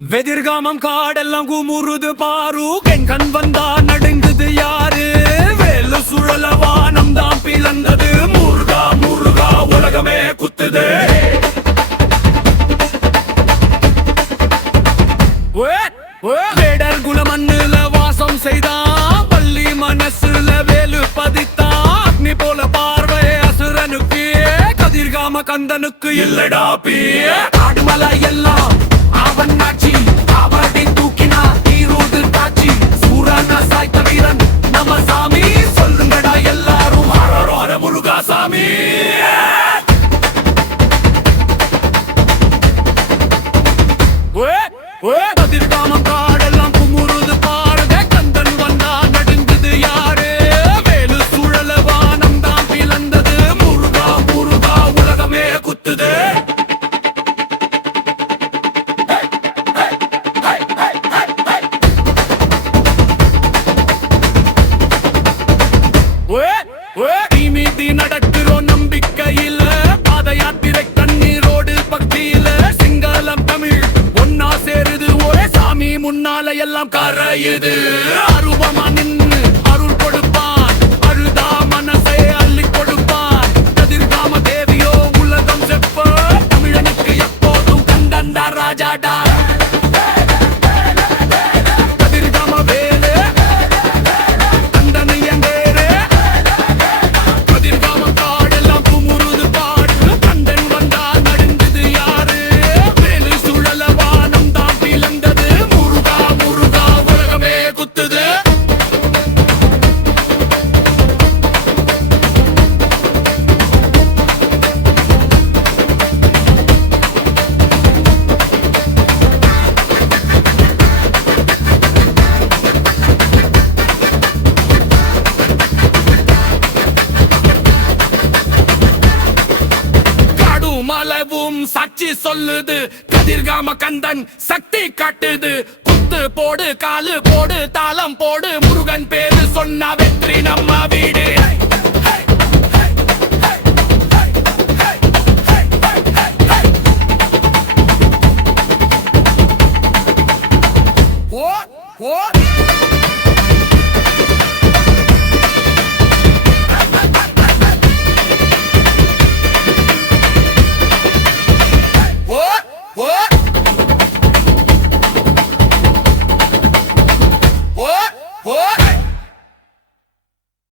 வெதிர்காமம் காடெல்லாம் குமுறுது பாரு, என் கண் வந்தா நடுங்குது யாரு? வேலு சுழல வானம் தான் பிளந்தது, முருகா முருகா உலகமே குத்துது. வேடர் குல மண்ணுல வாசம் செய்தான், பள்ளி மனசுல வேலு பதித்தான். அக்னி போல பார்வை அசுரனுக்கு, கதிர்காம கந்தனுக்கு இல்லடா பிய. காடுமலை எல்லாம் அவன் ஆட்சி, அவனை தூக்கினா ஈரோடு காட்சி. சூரன சாய்த்த வீரன் நம்ம சாமி, சொல்லுங்கடா எல்லாரும் ஹர முருகா சாமி. கதிர்காமம் காடெல்லாம் குமுறுது பாருங்க, கந்தன் வந்தா நடுங்குது யாரு? வேலு சுழல வானம் தான் பிளந்தது, முருகா முருகா உலகமே குத்துது. மீதி நடக்கிறோம் நம்பிக்கையில, பாத யாத்திரை கண்ணீரோடு பக்தியில. சிங்களம் தமிழ் ஒன்னா சேருது, ஒரே சாமி முன்னால எல்லாம் கரையுது. அருவமா நின்னு அருள் கொடுப்பான், அழுதா மனசை அள்ளி கொடுப்பான். கதிர்காம தேவியோ உலகம் செப்ப, தமிழனுக்கு எப்போதும் கந்தண்டா ராஜாடா. மலவும் சாட்சி சொல்லுது, கதிர்காம கந்தன் சக்தி காட்டுது. குத்து போடு காலு போடு தாளம் போடு, முருகன் பேரு சொன்ன வெற்றி நம்ம வீடு.